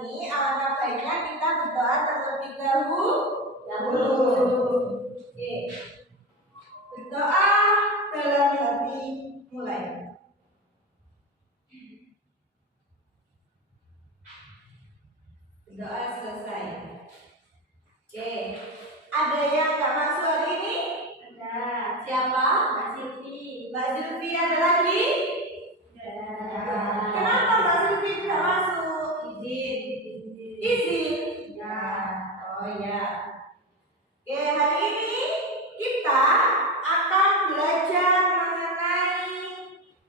ini alangkah baiknya kita berdoa terlebih dahulu. Oke. Berdoa dalam hati mulai. Berdoa selesai. Oke. Ada yang nggak masuk hari ini? Ada. Siapa? Mbak Silvi. Mbak Silvi ada lagi? Kenapa Mbak Silvi tidak masuk? Izin? Ya. Oh ya. Oke, hari ini kita akan belajar mengenai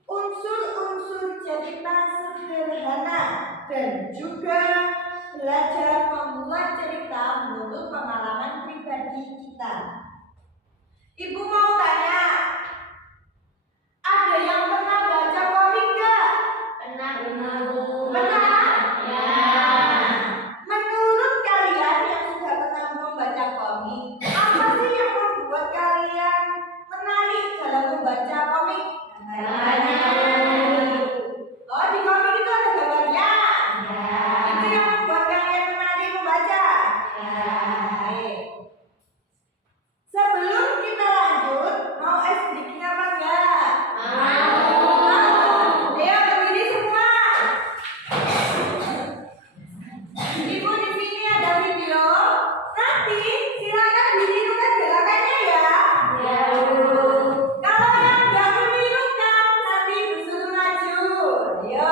unsur-unsur cerita sederhana dan juga belajar membuat cerita menurut pengalaman pribadi kita. Ibu mau tanya, ada yang pernah baca komik nggak? Pernah. Ya. Menurut kalian yang sudah pernah membaca komik, apa sih yang membuat kalian menarik dalam membaca komik? Oh, di komik itu ada gambarnya. Itu yang membuat kalian menarik membaca. Baik. Sebelum kita lanjut, mau es bikin apa enggak? Ayo berdiri semua. Ibu di sini ada video. Nanti silakan ditirukan gerakannya ya. Kalau yang nggak menirukan, nanti disuruh maju. Ayo.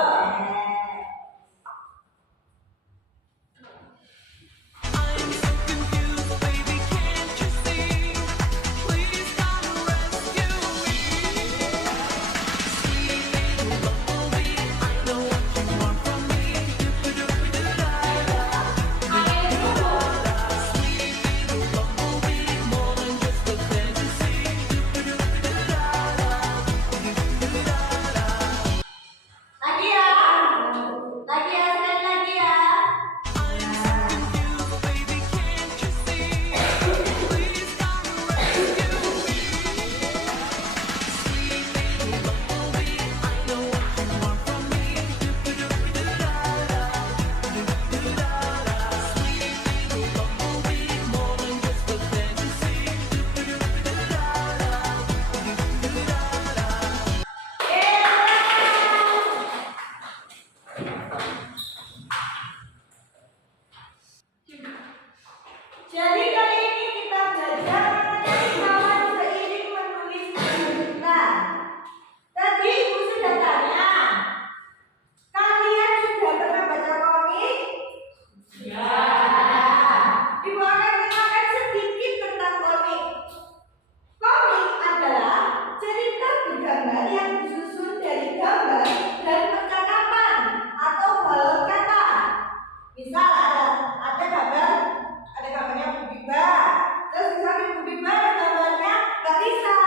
Lagi ya, sekali lagi ya. Jadi kali ini kita belajar mengenai kawan seiring menulis cerita. Tadi ibu sudah tanya, kalian sudah pernah baca komik? Ya. Ibu akan kenalkan sedikit tentang komik. Komik adalah cerita bergambar yang disusun dari gambar dan percakapan atau balon kata. Misal ada gambarnya Bu Biba, terus di samping Bu Biba ada gambarnya Mbak Lisa,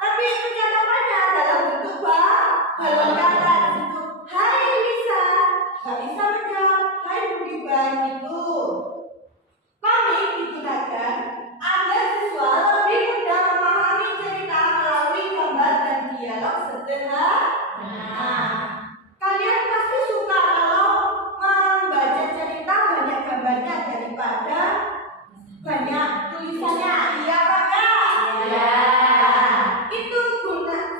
tapi percakapannya dalam bentuk balon kata. Di situ, Hai Lisa, Mbak Lisa menjawab, Hai Bu Biba, gitu. Komik digunakan agar siswa lebih mudah memahami cerita melalui gambar dan dialog sederhana. Kalian pasti suka kalau membaca cerita banyak gambarnya daripada banyak tulisannya. Iya apa enggak? Iya. Itu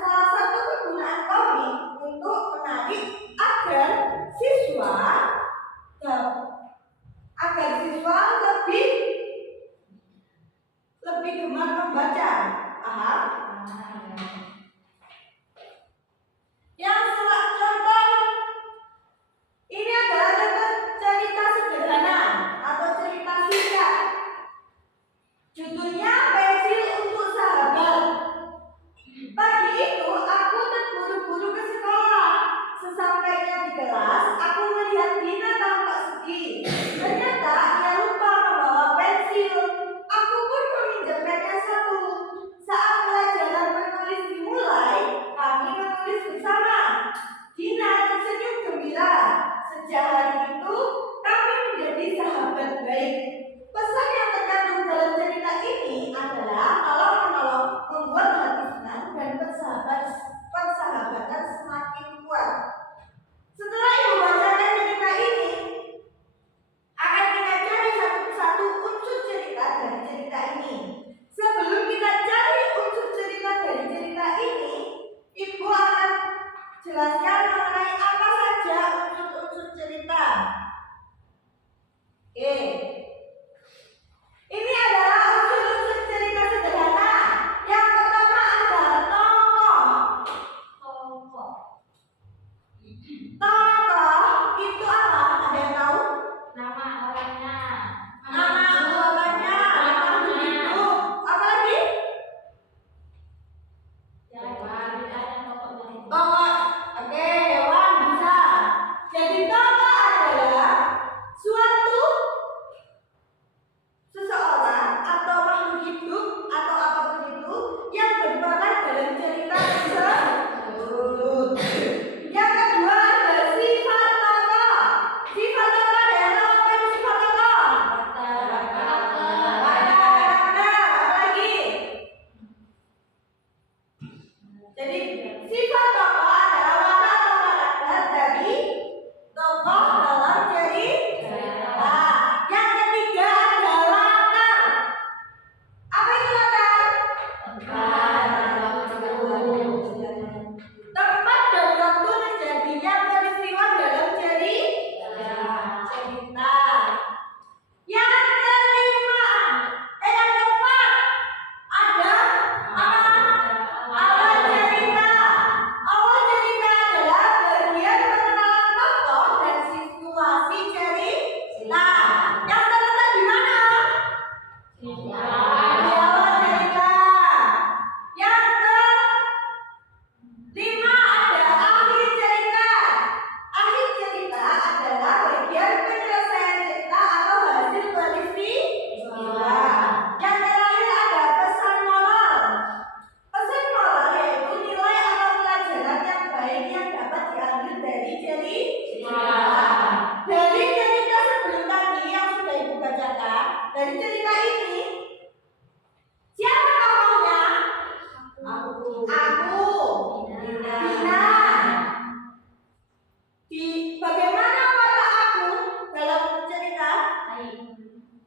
salah satu kegunaan komik untuk menarik agar siswa lebih gemar membaca. Paham? Yang contoh ini adalah contoh cerita sederhana atau cerita singkat. Judulnya Pensil untuk Sahabat. Pagi itu aku terburu-buru ke sekolah. Sesampainya di kelas, aku melihat Dina tampak sedih. Ternyata ia lupa membawa pensil. Aku pun meminjamkannya satu. Saat pelajaran menulis dimulai, kami menulis bersama. Dina tersenyum gembira. Sejak hari itu, kami menjadi sahabat baik. Pesan yang terkandung dalam cerita ini adalah tolong-menolong membuat hati senang dan persahabatan semakin kuat. Setelah ibu bacakan cerita ini,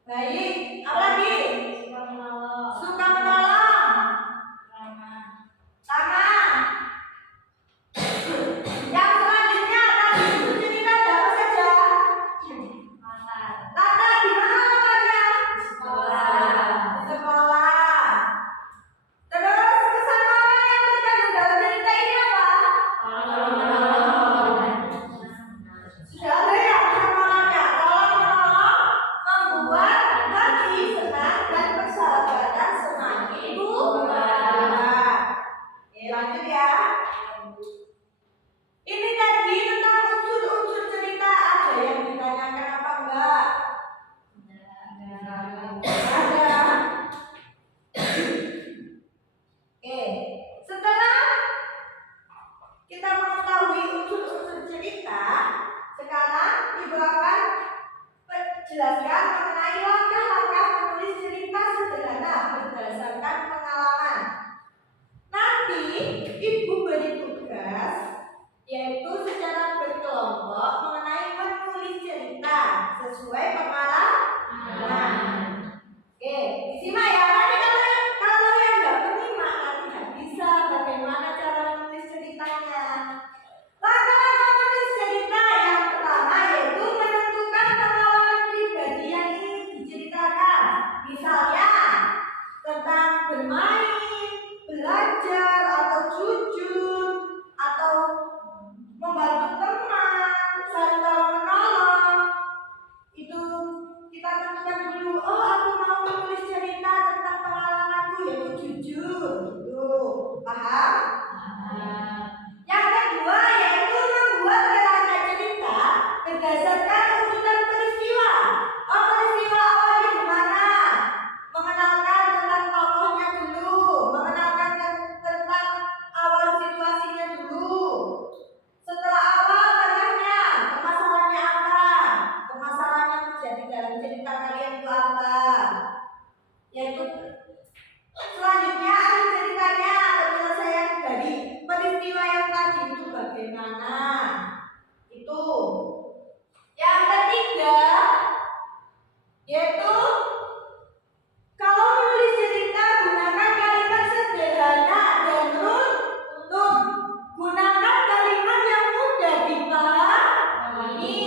Baik, apa lagi? Suka menolong. Sama. Yang selanjutnya tadi itu cerita ada apa saja? Latar di mana latarnya? Di sekolah. Terus kesan moral yang terkandung dalam cerita ini apa? Sudah ada ya kesan moralnya. Tolong menolong membuat hati senang dan persahabatan semakin kuat. Oke, lanjut ya. Ini tadi tentang unsur-unsur cerita, ada yang ditanyakan apa enggak? Ada. Oke, setelah kita mengetahui unsur-unsur cerita, sekarang Ibu akan menjelaskan mengenai langkah-langkah menulis cerita sederhana berdasarkan pengalaman. Nanti Ibu beri tugas yaitu secara berkelompok mengenai menulis cerita sesuai pengalaman. Oke, disimak ya. Nanti kalau yang nggak menyimak nanti nggak bisa bagaimana cara menulis ceritanya. Langkah-langkah menulis cerita yang pertama yaitu menentukan pengalaman pribadi yang ingin diceritakan. Misalnya tentang bermain, belajar, atau jujur, atau membantu teman, saling tolong menolong. Itu kita tentukan dulu. Oh, aku mau menulis cerita tentang pengalamanku yaitu jujur. Tuh, paham? Yang kedua yaitu membuat kerangka cerita berdasarkan urutan peristiwa. Oh, peristiwa awalnya gimana? Mengenalkan tentang tokohnya dulu, mengenalkan tentang awal situasinya dulu. Setelah awal tengahnya, permasalahannya apa? Permasalahan yang terjadi dalam cerita kalian itu apa? Yaitu selanjutnya akhir ceritanya atau penyelesaian dari peristiwa yang tadi itu bagaimana? Itu. Yang ketiga yaitu kalau menulis cerita gunakan kalimat sederhana dan runtut. Gunakan kalimat yang mudah dipahami.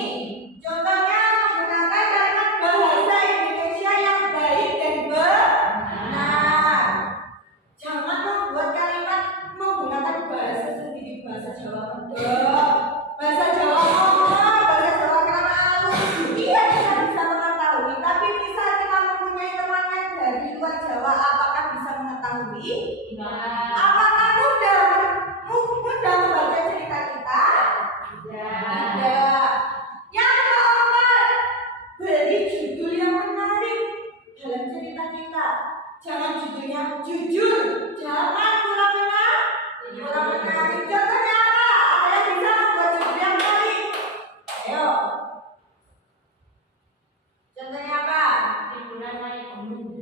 Contohnya menggunakan kalimat bahasa Indonesia yang baik dan benar. Jangan membuat kalimat menggunakan bahasa sendiri, bahasa Jawa medok, bahasa Jawa ngomong, bahasa Jawa kerana alus. Iya, kita bisa mengetahui, tapi bisa kita mempunyai teman yang dari luar Jawa, apakah bisa mengetahui? Apakah mudah membaca cerita kita? Tidak. Yang keempat, beri judul yang menarik dalam cerita kita. Jangan judulnya jujur, jangan kurang menarik. Contohnya apa? Ada yang bisa membuat judul yang menarik? Ayo. Contohnya apa?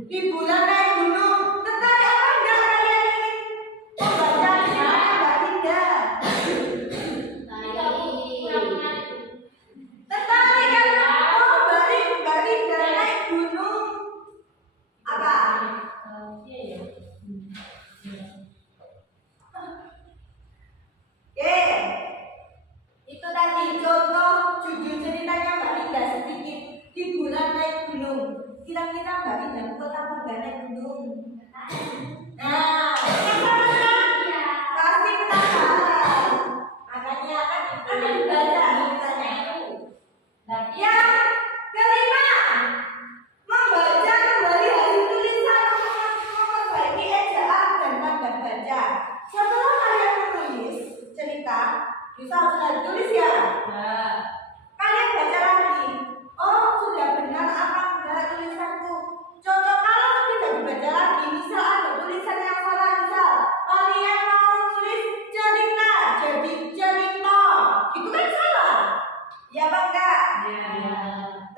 Liburan naik gunung. Tertarik apa enggak kalian ingin membaca ceritanya Mbak Linda? Tertarik kan? Oh, Mbak Linda naik gunung. Apa? Oke. Itu tadi contoh judul ceritanya Mbak Linda sedikit. Liburan naik gunung. Kira-kira Mbak Linda buat apa enggak naik gunung? Nah, pasti penasaran. Makanya kan dibaca ceritanya. Yang kelima, membaca kembali hasil tulisan untuk memperbaiki ejaan dan tanda baca. Setelah kalian menulis cerita, bisa sudah ditulis ya. Kalian baca lagi. Oh, sudah benar apa enggak tulisanku? Contoh kalau tidak dibaca lagi, misal ada tulisan yang salah, misal kalian mau nulis cerita jadi cerita, itu kan salah. Ya apa enggak?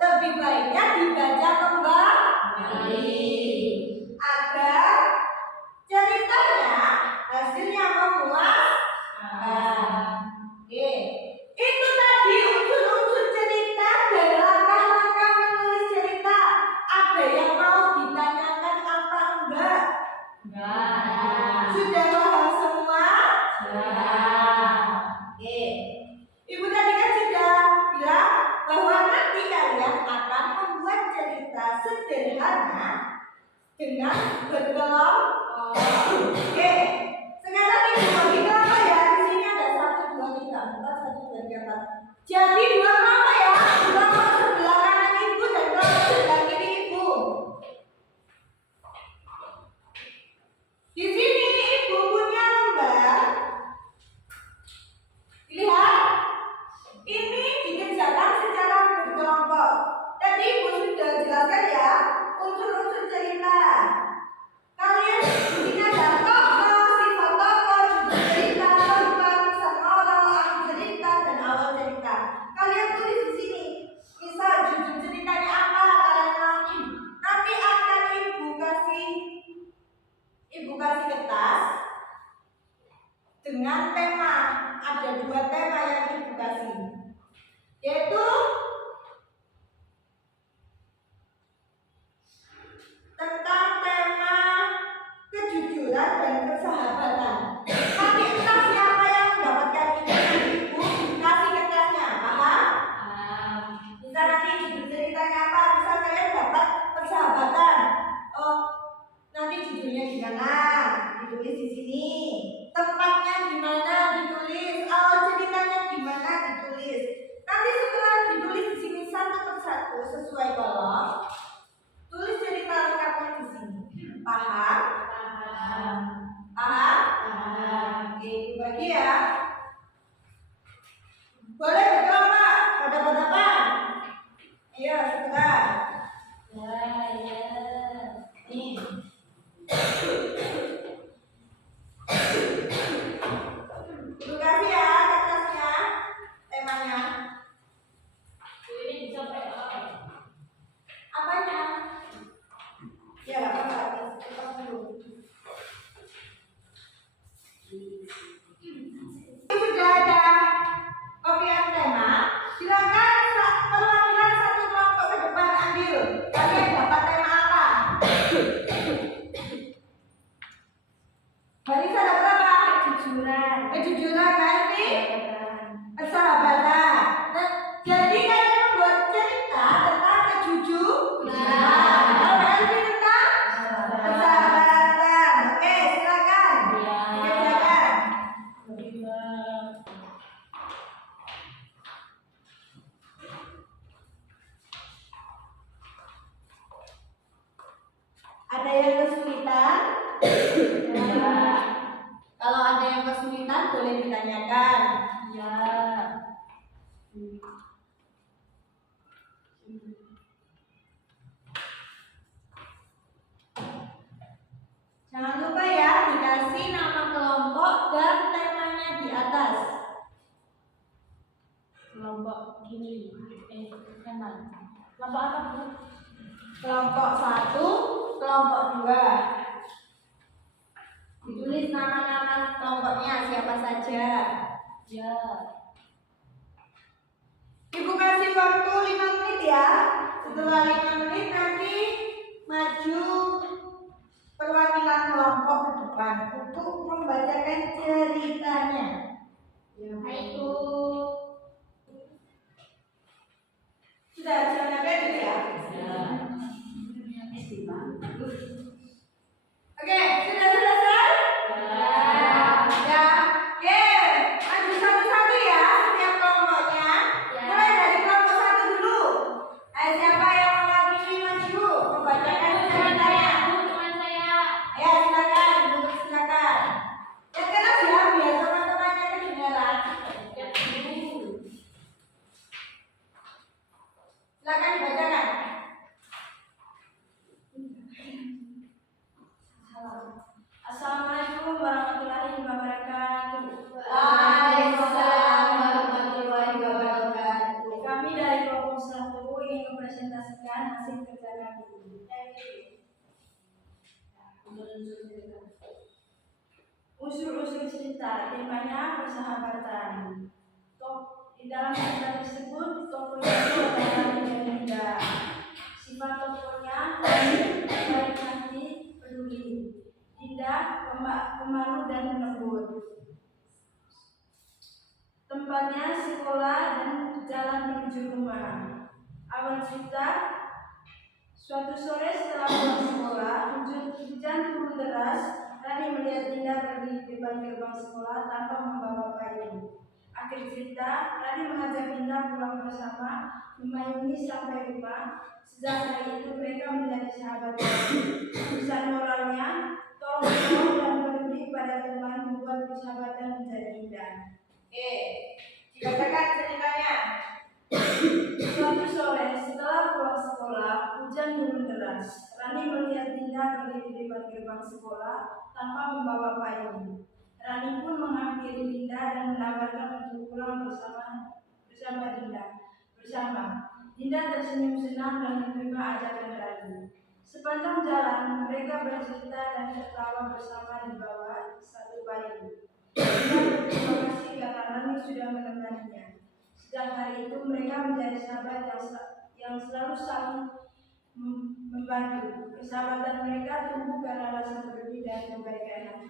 Lebih baiknya dibaca kembali agar ceritanya hasilnya memuaskan. Oke, itu tadi unsur-unsur cerita dan langkah-langkah menulis cerita. Ada celana dengan berkelompok. Oke, sekarang ibu bagi kelompok ya. Di sini ada 1, 2, 3, 4, 1, 2, 3, 4. Jadi 2 kelompok ya. Kelompok sebelah kanan ibu dan kelompok sebelah kiri ibu. Di sini ibu punya lembar. Lihat, ini dikerjakan secara berkelompok. Tadi ibu sudah jelaskan ya unsur-unsur cerita. Kalian di sini ada tokoh, sifat tokoh, judul cerita, tempat, pesan moral, akhir cerita, dan awal cerita. Kalian tulis di sini. Misal judul ceritanya apa, kalian ulangin. Nanti akan ibu kasih kertas dengan tema. Ada 2 tema yang ibu kasih, yaitu tentang tema kejujuran dan persahabatan. Nanti entah siapa yang mendapatkan ini, ibu kasih kertasnya, paham? Misal nanti judul ceritanya apa, misal kalian dapat persahabatan. Oh, nanti judulnya gimana? Ditulis di sini. Tempatnya gimana? Ditulis. Awal ceritanya gimana? Ditulis. Nanti setelah ditulis di sini satu persatu sesuai kolom, tulis cerita lengkapnya di sini. Paham? Paham? Oke, itu bagi ya. Boleh berkelompok pada pendapat. Ayo, sebentar. Ya. Nih. Ibu kasih ya kertasnya, temanya. Ini bisa pakai apa? Apanya? Ya, apa? Kita dulu. Sudah ada kopian tema. Silakan perwakilan satu kelompok ke depan ambil. Kalian dapat tema apa? Barisan ada berapa? Kejujuran nanti persahabatan. Nah, jadi kalian membuat cerita tentang kejujuran. Nanti tentang persahabatan. Oke, silakan dikerjakan. Ada yang kesulitan? Kalau ada yang kesulitan boleh ditanyakan. Ya. Jangan lupa ya dikasih nama kelompok dan temanya di atas. Kelompok ini, kanan. Kelompok apa Bu? Kelompok 1, kelompok 2. Ditulis nama-nama kelompoknya siapa saja. Ya. Ibu kasih waktu 5 menit ya. Setelah 5 menit nanti maju perwakilan kelompok ke depan untuk membacakan ceritanya. Ya, baik Bu. Sudah siap-siap dulu ya? Oke, sudah selesai? Ya. Oke, maju satu-satu ya setiap kelompoknya. Mulai dari kelompok 1 dulu. Ayo, siapa yang mewakili maju membacakan ceritanya? Ya, silakan, silakan. Yang keras ya, biar teman-temannya kedengaran. Silakan dibacakan. Assalamualaikum warahmatullahi wabarakatuh. Waalaikumsalam warahmatullahi wabarakatuh. Kami dari kelompok 1 ingin mempresentasikan hasil kerja kami. Unsur-unsur cerita, temanya persahabatan. Di dalam cerita tersebut, tokohnya adalah Dinda. Sifat tokohnya baik hati, peduli. Dinda pemalu dan lembut. Tempatnya sekolah dan jalan menuju rumah. Awal cerita, suatu sore setelah depan gerbang sekolah tanpa membawa payung. Akhir cerita, Rani mengajak Dinda pulang bersama, memayungi sampai rumah. Sejak hari itu mereka menjadi sahabat baik. Pesan moralnya, tolong menolong dan peduli pada teman membuat persahabatan menjadi indah. Dibacakan ceritanya. Suatu sore setelah pulang sekolah, hujan turun deras. Rani melihat Dinda berdiri di depan gerbang sekolah tanpa membawa payung. Rani pun menghampiri Dinda dan menawarkan untuk pulang bersama Dinda. Dinda tersenyum senang dan menerima ajakan Rani. Sepanjang jalan mereka bercerita dan tertawa bersama di bawah satu payung. Dinda berterima kasih karena Rani sudah menemaninya. Sejak hari itu mereka menjadi sahabat yang selalu saling membantu. Persahabatan mereka tumbuh karena rasa peduli dan kebaikan hati.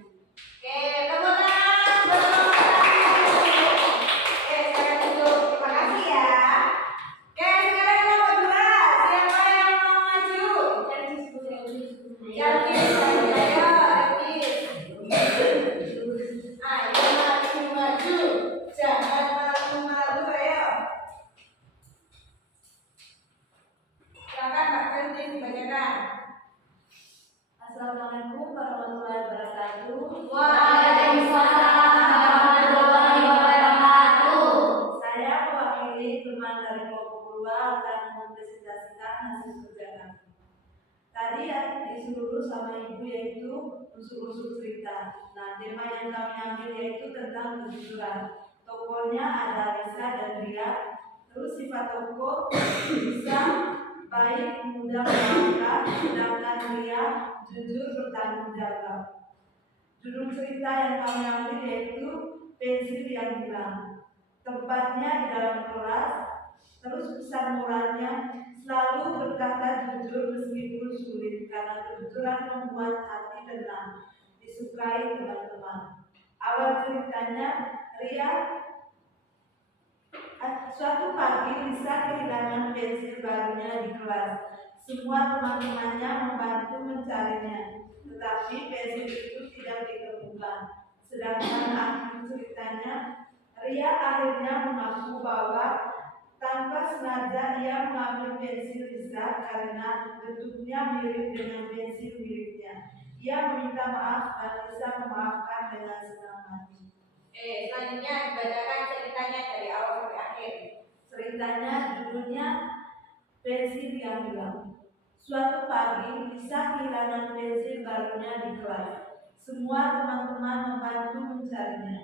Tepuk tangan. Sekarang duduk. Terima kasih ya. Sekarang kita berdua. Siapa yang mau maju? Jangan maju. Jangan malu-malu, ayo. Silakan Mbak Kentin dibacakan. Assalamualaikum warahmatullahi wabarakatuh. Waalaikumsalam warahmatullahi wabarakatuh. Saya mewakili teman dari kelompok 2 akan mempresentasikan hasil kerja kami. Tadi disuruh sama ibu yaitu unsur-unsur cerita. Nah, tema yang kami ambil yaitu tentang kejujuran. Tokohnya ada Lisa dan Ria. Terus sifat tokoh bisa baik, mudah memaafkan, sedangkan Ria jujur bertanggung jawab. Judul cerita yang kami ambil yaitu pensil yang hilang. Tempatnya di dalam kelas. Terus pesan moralnya, selalu berkata jujur meskipun sulit, karena kejujuran membuat hati tenang, disukai teman-teman. Awal ceritanya, suatu pagi Lisa kehilangan pensil barunya di kelas. Semua teman-temannya membantu mencarinya, tetapi pensil itu tidak ditemukan. Sedangkan akhir ceritanya, Ria akhirnya mengaku bahwa tanpa sengaja ia mengambil pensil Lisa karena bentuknya mirip dengan pensil miliknya. Ia meminta maaf dan Lisa memaafkan dengan senang hati. Selanjutnya dibacakan ceritanya dari awal sampai akhir. Ceritanya judulnya pensil yang hilang. Suatu pagi Lisa kehilangan pensil barunya di kelas. Semua teman-teman membantu mencarinya,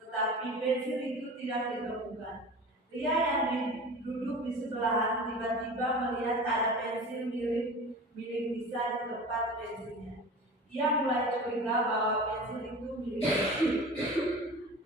tetapi pensil itu tidak ditemukan. Ria yang duduk di sebelahan tiba-tiba melihat ada pensil milik Lisa di tempat pensilnya. Ia mulai curiga bahwa pensil itu miliknya.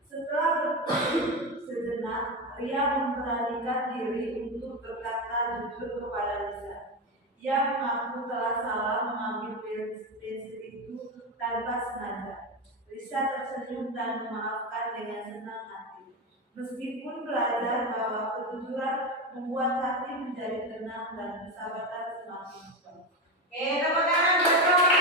Setelah berpikir sejenak, Ria memberanikan diri untuk berkata jujur kepada Lisa. Ia mengaku telah salah mengambil pensil itu tanpa sengaja. Lisa tersenyum dan memaafkan dengan senang hati. Meskipun belajar bahwa kejujuran membuat hati menjadi tenang dan persahabatan semakin kuat. Tepuk tangan buat kelompok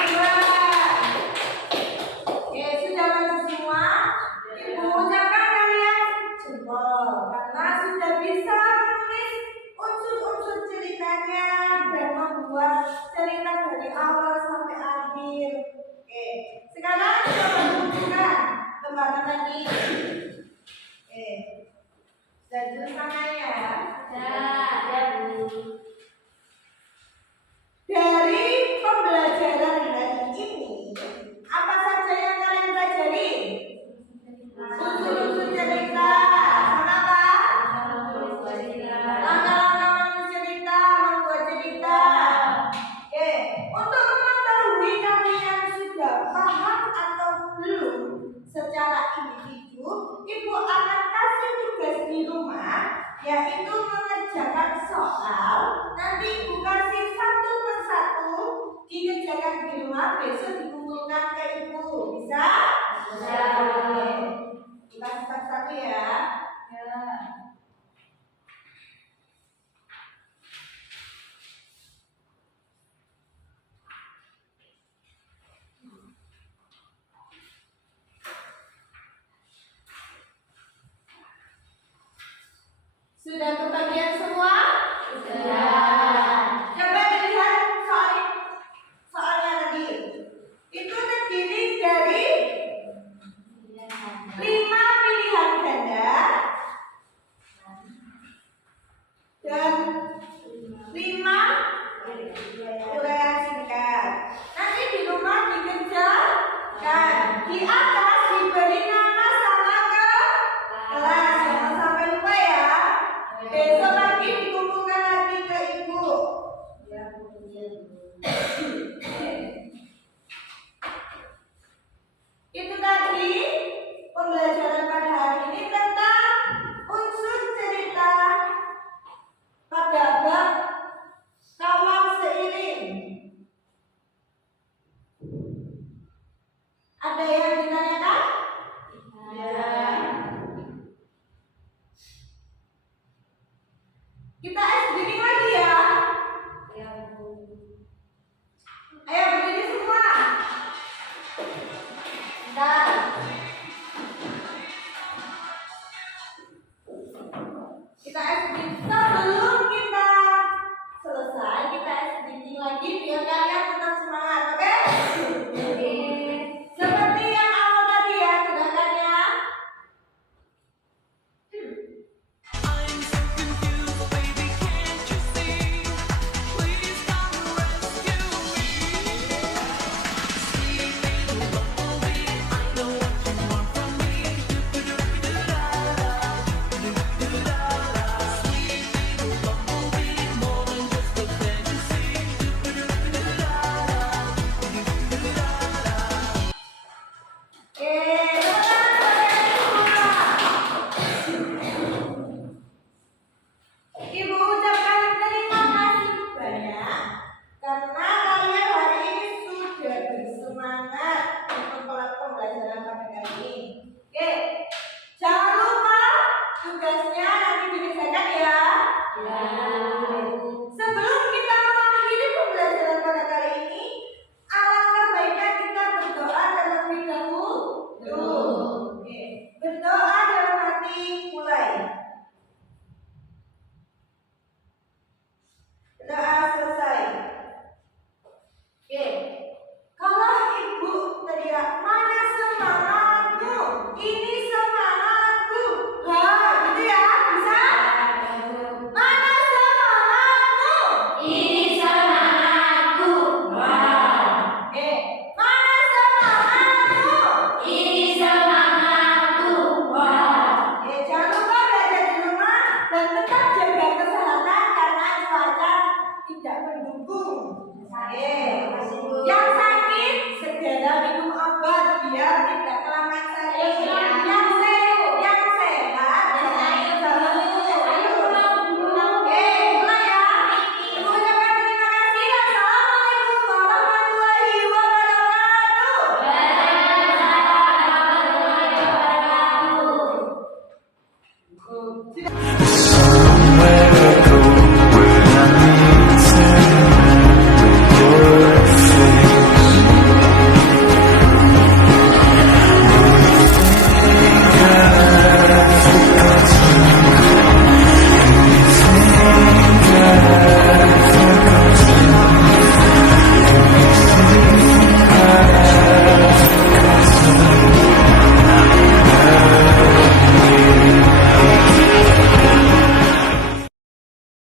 2. Sudah maju semua? Ibu ucapkan kalian jempol karena sudah bisa menulis unsur-unsur ceritanya dan membuat cerita dari awal sampai akhir. Sekarang coba tunjukkan lembaga tadi. Dan tulis tangannya. Ya, Bu. Dari pembelajaran hari ini, apa saja yang kalian pelajari? Unsur-unsur cerita. Kenapa? Langkah-langkah menulis cerita, membuat cerita. Untuk mengetahui kalian sudah paham atau belum secara individu, Ibu akan kasih tugas di rumah, yaitu mengerjakan soal. Nanti Ibu kasih satu persatu dikerjakan di rumah, besok dikumpulkan ke Ibu. Bisa? Bisa. Kita satu-satu ya. Itu tadi pembelajaran pada hari ini tentang unsur cerita pada bab kawang seiring. Ada yang ditanyakan? Ya. Kita SDG lagi ya. Ya, Bu. Ayo berdiri semua. Bentar. Kita SDG sebelum kita selesai, kita SDG lagi biar kalian tetap semangat, oke? Seperti yang awal tadi ya, sudah kan ya? I'm so confused, baby, can't you see? Please come rescue me. Sweet little bumblebee, I know what you want from me. Do-do-do-do-da-da, do-do-do-da-da. Sweet little bumblebee, more than just a fantasy. Do-do-do-do-da-da, do-do-do-da-da. Ibu ucapkan terima kasih banyak karena kalian hari ini sudah bersemangat untuk pembelajaran pada kali ini. Oke, jangan lupa tugasnya nanti dikerjakan ya. Sebelum kita mengakhiri pembelajaran pada kali ini, alangkah baiknya kita berdoa terlebih dahulu. Oke, berdoa dalam hati mulai. Doa selesai. Oke, kalau ibu teriak mana semangatmu? Ini semangatku. Gitu ya, bisa? Mana semangatmu? Ini semangatku. Oke, mana semangatmu? Ini semangatku. Oke, jangan lupa belajar di rumah dan tetap jaga kesehatan karena cuaca tidak mendukung. Oke.